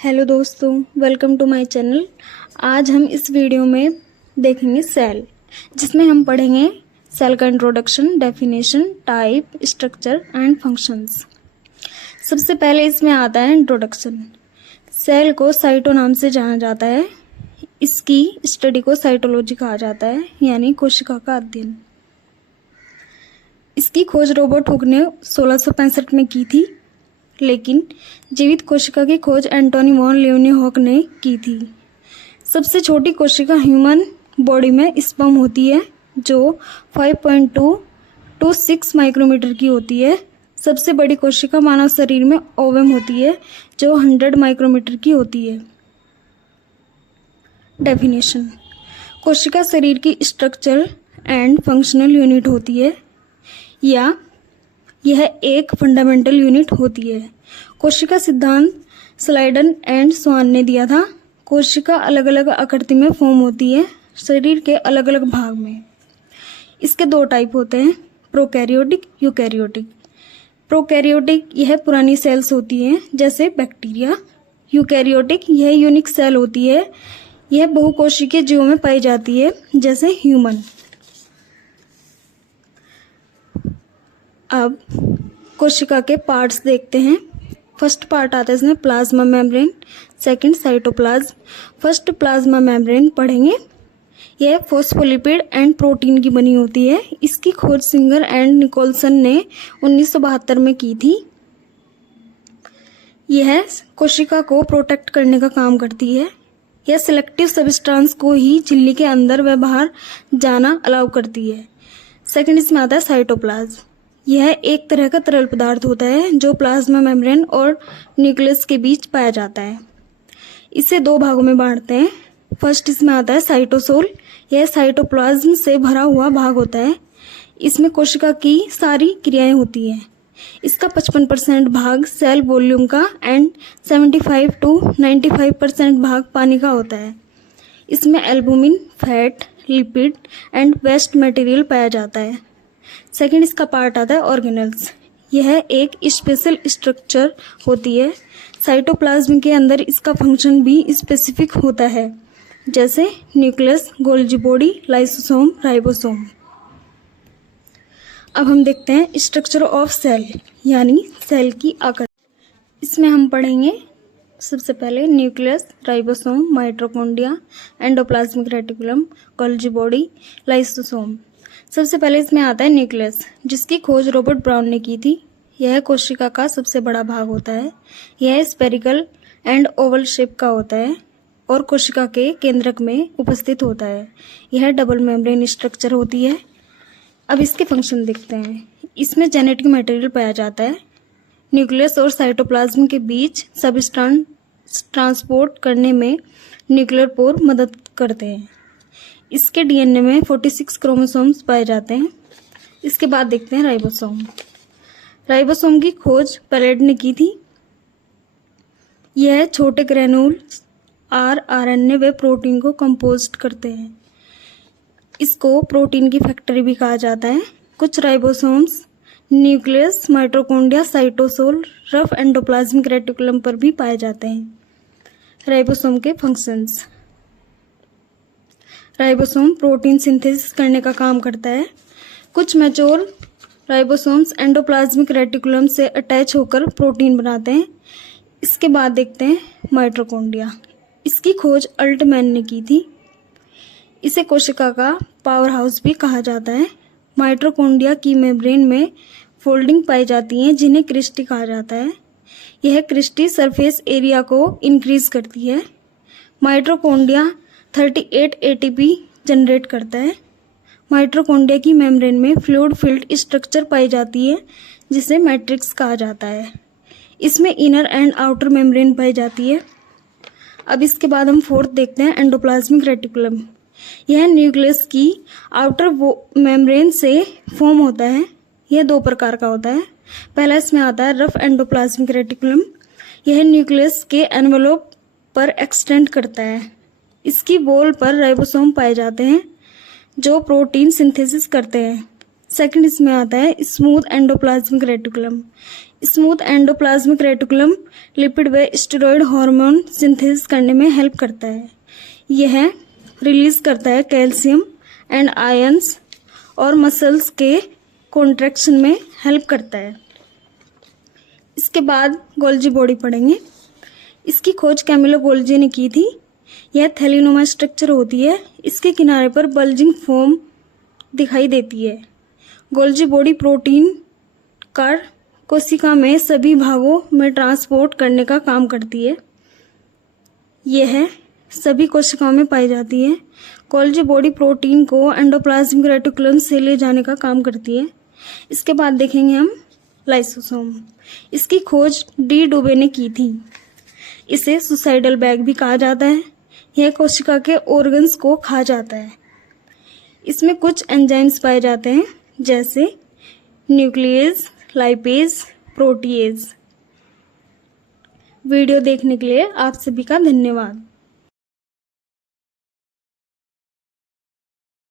Hello दोस्तों, welcome to my channel. आज हम इस वीडियो में देखेंगे सेल, जिसमें हम पढ़ेंगे सेल का introduction, definition, type, structure and functions. सबसे पहले इसमें आता है इंट्रोडक्शन। सेल को साइटो नाम से जाना जाता है। इसकी स्टडी को साइटोलॉजी कहा जाता है, यानी कोशिका का अध्ययन। इसकी खोज रॉबर्ट हुक ने 1665 में की थी, लेकिन जीवित कोशिका की खोज एंटोनी वॉन लीeuwenhoek ने की थी। सबसे छोटी कोशिका ह्यूमन बॉडी में स्पर्म होती है, जो 5.2 to 6 माइक्रोमीटर की होती है। सबसे बड़ी कोशिका मानव शरीर में ओवम होती है, जो 100 माइक्रोमीटर की होती है। डेफिनेशन: कोशिका शरीर की स्ट्रक्चरल एंड फंक्शनल यूनिट होती है, या यह एक फंडामेंटल यूनिट होती है। कोशिका सिद्धांत स्लाइडन एंड स्वान ने दिया था। कोशिका अलग अलग आकृति में फॉर्म होती है शरीर के अलग अलग भाग में। इसके दो टाइप होते हैं, प्रोकैरियोटिक, यूकैरियोटिक। प्रोकैरियोटिक यह पुरानी सेल्स होती हैं, जैसे बैक्टीरिया। यूकैरियोटिक यह यूनिक सेल होती है, यह बहुकोशिकीय जीवों में पाई जाती है, जैसे ह्यूमन। अब कोशिका के पार्ट्स देखते हैं। फर्स्ट पार्ट आता है इसमें plasma membrane, second cytoplasm. First plasma membrane पढ़ेंगे। यह फॉस्फोलिपिड एंड प्रोटीन की बनी होती है। इसकी खोज सिंगर एंड निकोलसन ने 1972 में की थी। यह कोशिका को प्रोटेक्ट करने का काम करती है। यह सिलेक्टिव सब्सटेंस को ही झिल्ली के अंदर व बाहर जाना अलाउ करती है। सेकंड इसमें आता है साइटोप्लाज्म। यह एक तरह का तरल पदार्थ होता है, जो प्लाज्मा मेम्ब्रेन और न्यूक्लियस के बीच पाया जाता है। इसे दो भागों में बांटते हैं। फर्स्ट इसमें आता है साइटोसोल। यह साइटोप्लाज्म से भरा हुआ भाग होता है। इसमें कोशिका की सारी क्रियाएं होती हैं। इसका 55% भाग सेल वॉल्यूम का एंड 75 to 95% भाग पानी का होता है। इसमें albumin, fat, lipid and waste material पाया जाता है। सेकंड इसका पार्ट आता है ऑर्गेनल्स। यह एक स्पेशल स्ट्रक्चर होती है। साइटोप्लाज्म के अंदर इसका फंक्शन भी स्पेसिफिक होता है, जैसे nucleus, Golgi body, lysosome, ribosome. अब हम देखते हैं स्ट्रक्चर ऑफ सेल, यानी सेल की आकृति। इसमें हम पढ़ेंगे सबसे पहले nucleus, ribosome, mitochondria, endoplasmic reticulum, Golgi body, lysosome. सबसे पहले इसमें आता है न्यूक्लियस, जिसकी खोज रॉबर्ट ब्राउन ने की थी। यह कोशिका का सबसे बड़ा भाग होता है। यह स्पेरिकल एंड ओवल शेप का होता है और कोशिका के केंद्रक में उपस्थित होता है। यह डबल मेम्ब्रेन स्ट्रक्चर होती है। अब इसके फंक्शन देखते हैं। इसमें जेनेटिक मटेरियल पाया जाता है। न्यूक्लियस और साइटोप्लाज्म के बीच सब्सटेंस ट्रांसपोर्ट करने में न्यूक्लियर पोर मदद करते हैं। इसके डीएनए में 46 क्रोमोसोम्स पाए जाते हैं। इसके बाद देखते हैं राइबोसोम। राइबोसोम की खोज पैलेट ने की थी। यह छोटे ग्रेन्यूल आरएनए व प्रोटीन को कंपोस्ट करते हैं। इसको प्रोटीन की फैक्ट्री भी कहा जाता है। कुछ ribosomes nucleus, mitochondria, cytosol, rough endoplasmic reticulum पर भी पाए जाते हैं। राइबोसोम के फंक्शंस: राइबोसोम प्रोटीन सिंथेसिस करने का काम करता है। कुछ मैच्योर राइबोसोम्स एंडोप्लाज्मिक रेटिकुलम से अटैच होकर प्रोटीन बनाते हैं। इसके बाद देखते हैं माइटोकॉन्ड्रिया। इसकी खोज अल्टमैन ने की थी। इसे कोशिका का पावर हाउस भी कहा जाता है। माइटोकॉन्ड्रिया की मेम्ब्रेन में फोल्डिंग पाई जाती हैं, जिन्हें क्रिस्टी कहा जाता है। यह क्रिस्टी सरफेस एरिया को इंक्रीज करती है। माइटोकॉन्ड्रिया 38 एटीपी जनरेट करता है। माइटोकॉन्ड्रिया की मेम्ब्रेन में फ्लूइड फिल्ड स्ट्रक्चर पाई जाती है, जिसे मैट्रिक्स कहा जाता है। इसमें इनर एंड आउटर मेम्ब्रेन पाई जाती है। अब इसके बाद हम फोर्थ देखते हैं एंडोप्लाज्मिक रेटिकुलम। यह न्यूक्लियस की आउटर मेम्ब्रेन से फॉर्म होता है। यह दो प्रकार का होता है। पहला इसमें आता है रफ एंडोप्लाज्मिक रेटिकुलम। यह न्यूक्लियस के एनवेलोप पर एक्सटेंड करता है। इसकी वॉल पर राइबोसोम पाए जाते हैं, जो प्रोटीन सिंथेसिस करते हैं। सेकंड इसमें आता है smooth endoplasmic reticulum. Smooth endoplasmic reticulum lipid व स्टेरॉयड हार्मोन सिंथेसिस करने में हेल्प करता है। यह रिलीज करता है कैल्शियम एंड आयंस और मसल्स के कॉन्ट्रैक्शन में हेल्प करता है। इसके बाद गोल्जी बॉडी पढ़ेंगे। इसकी खोज कैमिलो गोल्जी ने की थी। यह थैलीनुमा स्ट्रक्चर होती है। इसके किनारे पर बल्जिंग फोम दिखाई देती है। गोल्जी बॉडी प्रोटीन का कोशिका में सभी भागों में ट्रांसपोर्ट करने का काम करती है। यह सभी कोशिकाओं में पाई जाती है। गोल्जी बॉडी प्रोटीन को एंडोप्लाज्मिक रेटिकुलम से ले जाने का काम करती है। इसके बाद देखेंगे हम लाइसोसोम। इसकी खोज डी डुबे ने की थी। इसे सुसाइडल बैग भी कहा जाता है। यह कोशिका के ऑर्गन्स को खा जाता है। इसमें कुछ एंजाइम्स पाए जाते हैं जैसे न्यूक्लियस, लाइपेज, प्रोटीएज। वीडियो देखने के लिए आप सभी का धन्यवाद।